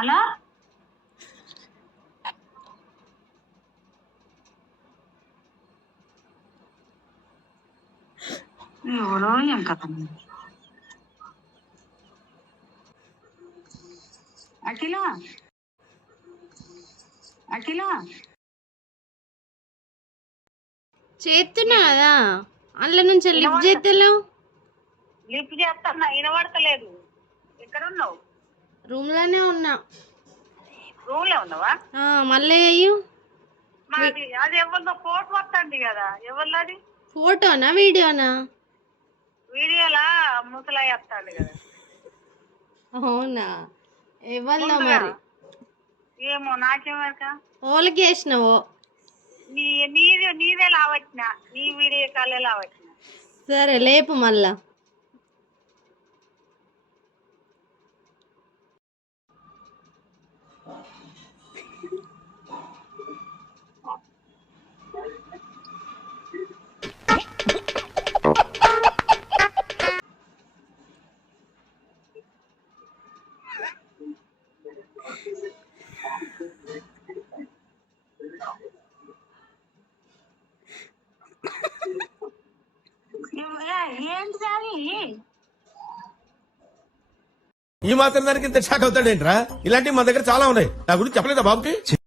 అలా ఎవరో ఏం కథ. అఖిల అఖిల చేస్తున్నా కదా, అందులో నుంచి లిఫ్ట్ చేస్తలేవు. లిఫ్ట్ చేస్తున్నా, వినబడతలేదు. ఎక్కడ ఉన్నావు? రూమ్ లోనే ఉన్నా. రూమ్ లో ఉన్నావా? మళ్ళీ అయ్యు మాది అది ఎవరిదో ఫోటో వస్తుంది కదా, ఎవరిది? ఫోటోనా వీడియోనా? వీడియోలా ముసలాయి వస్తాడు కదా. అవునా, ఎవరిలో మరి? ఏమో నాకేమరక. ఓలకి వేసినావో? నీదే లావచ్చిన, నీ వీడియో కాలే లావచ్చిన. సరే లేపు మళ్ళా. ఏంటి దాని ఈ మాత్రం దానికి ఇంత షాక్ అవుతాడేంట్రా? ఇలాంటివి మన దగ్గర చాలా ఉన్నాయి. నా గురించి చెప్పలేదా బాబుకి?